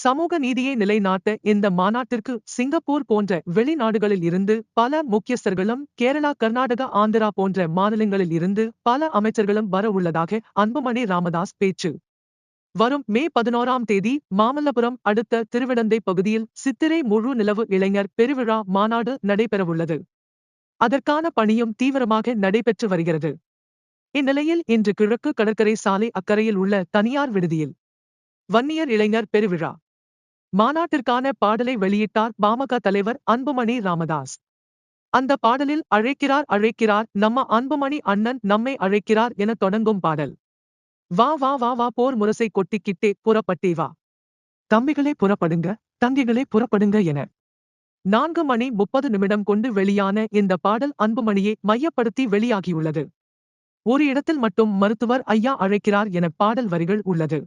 சமூக நீதியை நிலைநாட்ட இந்த மாநாட்டிற்கு சிங்கப்பூர் போன்ற வெளிநாடுகளில் இருந்து பல முக்கியஸ்தர்களும் கேரளா கர்நாடகா ஆந்திரா போன்ற மாநிலங்களில் இருந்து பல அமைச்சர்களும் வர உள்ளதாக அன்புமணி ராமதாஸ் பேச்சு. வரும் மே 11ஆம் தேதி மாமல்லபுரம் அடுத்த திருவிடந்தை பகுதியில் சித்திரை முழு நிலவு இளைஞர் பெருவிழா மாநாடு நடைபெறவுள்ளது. அதற்கான பணியும் தீவிரமாக நடைபெற்று வருகிறது. இந்நிலையில் இன்று கிழக்கு கடற்கரை சாலை அக்கறையில் உள்ள தனியார் விடுதியில் வன்னியர் இளைஞர் பெருவிழா மாநாட்டிற்கான பாடலை வெளியிட்டார் பாமக தலைவர் அன்புமணி ராமதாஸ். அந்த பாடலில் அழைக்கிறார் அழைக்கிறார் நம்ம அன்புமணி அண்ணன் நம்மை அழைக்கிறார் என தொடங்கும் பாடல். வா வா வா வா போர் முரசை கொட்டிக்கிட்டே புறப்பட்டே வா, தம்பிகளே புறப்படுங்க, தங்கிகளே புறப்படுங்க என 4:30 கொண்டு வெளியான இந்த பாடல் அன்புமணியை மையப்படுத்தி வெளியாகியுள்ளது. ஒரு இடத்தில் மட்டும் மருத்துவர் ஐயா அழைக்கிறார் என பாடல் வரிகள் உள்ளது.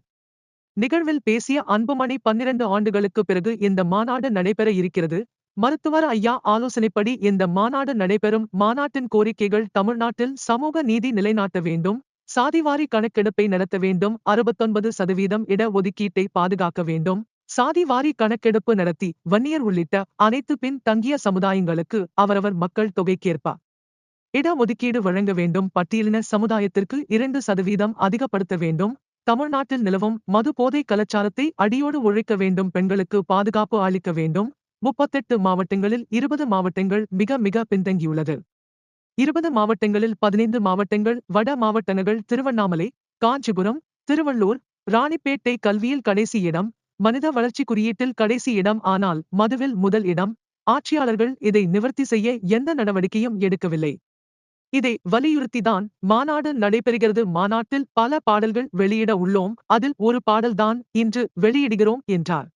நிகழ்வில் பேசிய அன்புமணி 12 ஆண்டுகளுக்கு பிறகு இந்த மாநாடு நடைபெற இருக்கிறது. மருத்துவர் ஐயா ஆலோசனைப்படி இந்த மாநாடு நடைபெறும். மாநாட்டின் கோரிக்கைகள் தமிழ்நாட்டில் சமூக நீதி நிலைநாட்ட வேண்டும், சாதிவாரி கணக்கெடுப்பை நடத்த வேண்டும், 69% இட ஒதுக்கீட்டை பாதுகாக்க வேண்டும், சாதிவாரி கணக்கெடுப்பு நடத்தி வன்னியர் உள்ளிட்ட அனைத்து பின் தங்கிய சமுதாயங்களுக்கு அவரவர் மக்கள் தொகைக்கேற்ப இட ஒதுக்கீடு வழங்க வேண்டும், பட்டியலின சமுதாயத்திற்கு 2% அதிகப்படுத்த வேண்டும், தமிழ்நாட்டில் நிலவும் மது போதை கலாச்சாரத்தை அடியோடு ஒழிக்க வேண்டும், பெண்களுக்கு பாதுகாப்பு அளிக்க வேண்டும். 38 மாவட்டங்களில் 20 மாவட்டங்கள் மிக மிக பின்தங்கியுள்ளது. 20 மாவட்டங்களில் 15 மாவட்டங்கள் வட மாவட்டங்கள் திருவண்ணாமலை, காஞ்சிபுரம், திருவள்ளூர், ராணிப்பேட்டை கல்வியில் கடைசி இடம், மனித வளர்ச்சி குறியீட்டில் கடைசி இடம். ஆனால் மதுவில் முதல் இடம். ஆட்சியாளர்கள் இதை நிவர்த்தி செய்ய எந்த நடவடிக்கையும் எடுக்கவில்லை. இதை வலியுறுத்திதான் மாநாடு நடைபெறுகிறது. மாநாட்டில் பல பாடல்கள் வெளியிட உள்ளோம், அதில் ஒரு பாடல்தான் இன்று வெளியிடுகிறோம் என்றார்.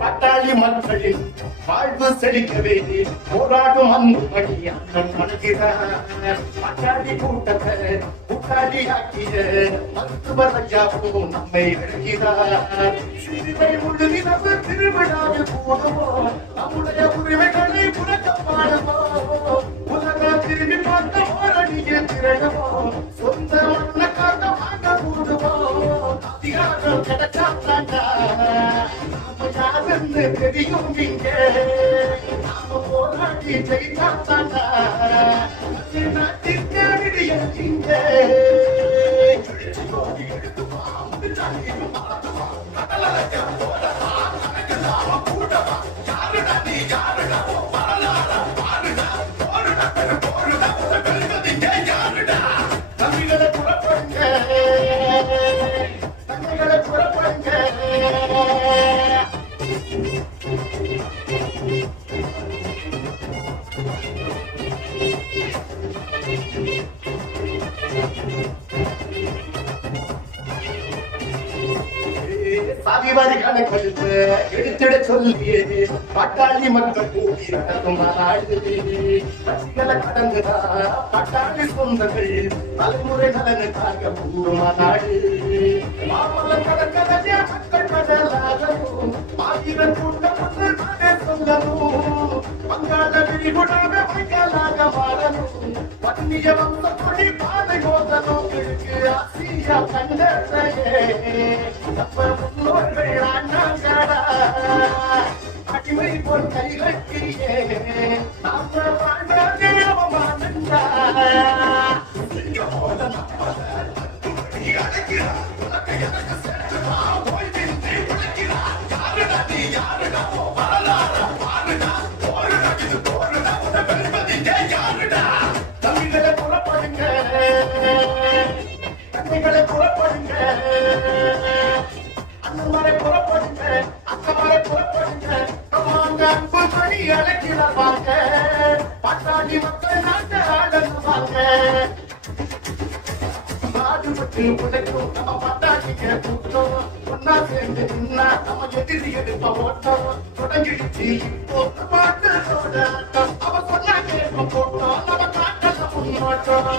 பட்டாளி மக்களின் வாழ்வு செழிக்கவே போராடும் அன்புமணி அண்ணன் அழைக்கிறார். பட்டாளி கூட்டத்தை கூட்டாளி ஆக்கிய மருத்துவர் ஐயாவும் நம்மை அழைக்கிறார். சிறுவை முழுநிலவு திருவிழாவில் கூடுவோம், நம்முடைய உரிமைகளை புறக்க பாடுவோம், உலக திரும்பி பார்த்த ஓரணியில் திரழுவோம், சொந்த மண்ணக்காக வாங்க கூடுவோம், அதிகாரம் கிடைச்சாண்டா தெரியும் இங்க நாம போராடி ஜெயித்தாண்டா இங்க தம்பிகளை புறப்படுங்க, தம்பிகளை புறப்படுங்க. சாதிவாரி கணக்கெடுப்பு எடுத்திட சொல்லியே பட்டாளி மக்கள் கூடியிருக்கும் நாடு. பசிகளை கடந்துதா பட்டாளி சொந்தங்கள் தலைமுறை நலனுக்காக கூறும் நாடு. மாமல்லம் கடற்கரைய மக்கள் கடலாகவும் 1000 கூட்டம் சொல்லணும், வங்காள விரிகுடாக வைக்கலாக மாறணும், வன்னிய வந்த கொடி பாதை மோதலும் இருக்கு ஆசியா கண்டத்தையே முன்னோர்கள் அண்ணாங்கடா அடிமை போல் கைகட்டியே நாம வாழ்ந்தே அவமானண்டா. தம்பிகளை புறப்படுங்க, தம்பிகளை புறப்படுங்க, அண்ணன்மாரை புறப்படுங்க, அக்கமாரை புறப்படுங்க, நம்ம அன்புமணி அழைக்கிறாங்க, பட்டாளி மக்கள் நாட்டை ஆடணுவாங்க. பாடுபட்டு உழைக்கும் நம்ம பட்டாளிங்க கூட்டம் ஒன்னா சேர்ந்து நின்னா நம்ம எதிரி எடுப்ப ஓட்டம் தொடங்கிடுச்சு இப்போ பாட்டோட ஆட்டம். அவ சொன்னா கேட்ப போட்டோம் நம்ம காட்டல முன்னோட்டம்.